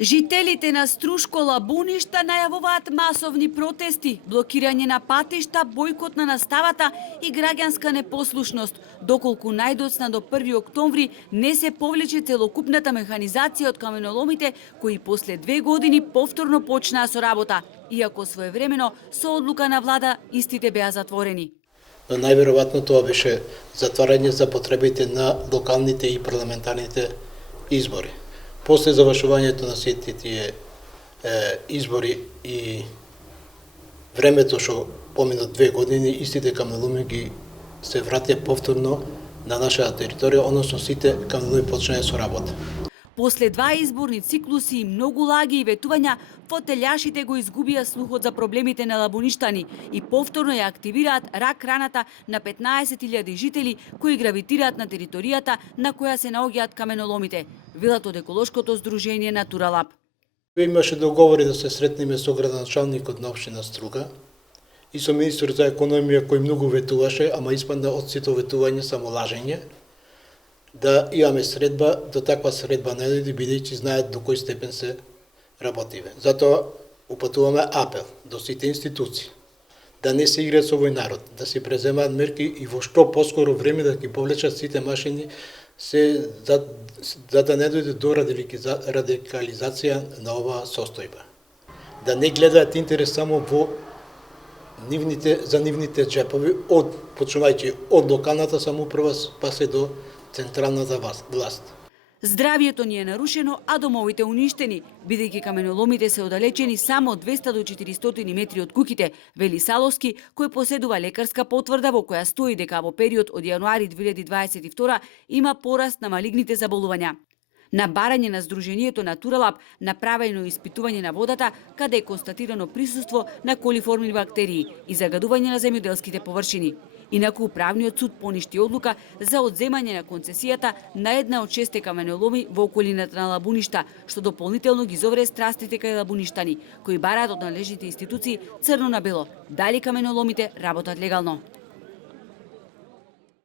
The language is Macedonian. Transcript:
Жителите на Струшко Лабуништа најавуваат масовни протести, блокирање на патишта, бојкот на наставата и граѓанска непослушност, доколку најдоцна до 1 октомври не се повлече целокупната механизација од каменоломите кои после 2 години повторно почнаа со работа, иако своевремено со одлука на влада истите беа затворени. Но најверојатно тоа беше затварање за потребите на локалните и парламентарните избори. После завршувањето на сите тие избори и времето што помина 2 години, истите каменоломи ги се вратија повторно на нашата територија, односно сите каменоломи почнаа со работа. После 2 изборни циклуси и многу лаги и ветувања, фотелјашите го изгубија слухот за проблемите на лабуништани и повторно ја активираат рак-раната на 15.000 жители кои гравитираат на територијата на која се наоѓаат каменоломите, велат од еколошкото здружение Натуралаб. Имаше договори да се сретнеме со градоначалникот на општина Струга и со министр за економија кој многу ветуваше, ама испадна од сите ветување само лажење, да имаме средба, до таква средба не дојде, бидејќи знаат до кој степен се работиве. Затоа упатуваме апел до сите институции да не се играат со овој народ, да се преземаат мерки и во што поскоро време да ги повлечат сите машини за да не дојде до радикализација на оваа состојба. Да не гледаат интерес само во за нивните джепови, почнувајќи од локалната самоуправа па се до централната власт. Здравието ни е нарушено, а домовите уништени, бидејќи каменоломите се оддалечени само 200 до 400 метри од куќите, вели Саловски, кој поседува лекарска потврда во која стои дека во период од јануари 2022 има пораст на малигните заболувања. На барање на Здруженијето Натуралаб направено испитување на водата, каде е констатирано присуство на колиформни бактерии и загадување на земјоделските површини. Инаку управниот суд поништи одлука за одземање на концесијата на една од 6 каменоломи во околината на Лабуништа, што дополнително ги зовре страстите кај лабуништани, кои бараат од належните институции црно на бело, дали каменоломите работат легално.